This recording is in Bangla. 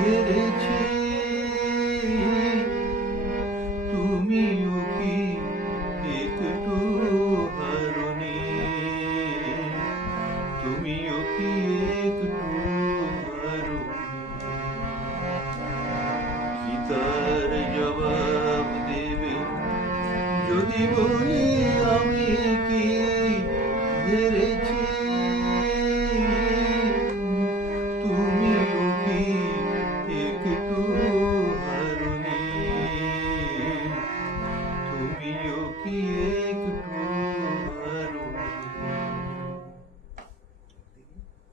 হেরেছি, তুমিও কি একটু হারনি? তুমিও কি একটু হারনি? কি তার জবাব দেবে যদি বলি আমি কি হেরেছি? তুমিও কি একটু হারনি? তুমিও কি একটু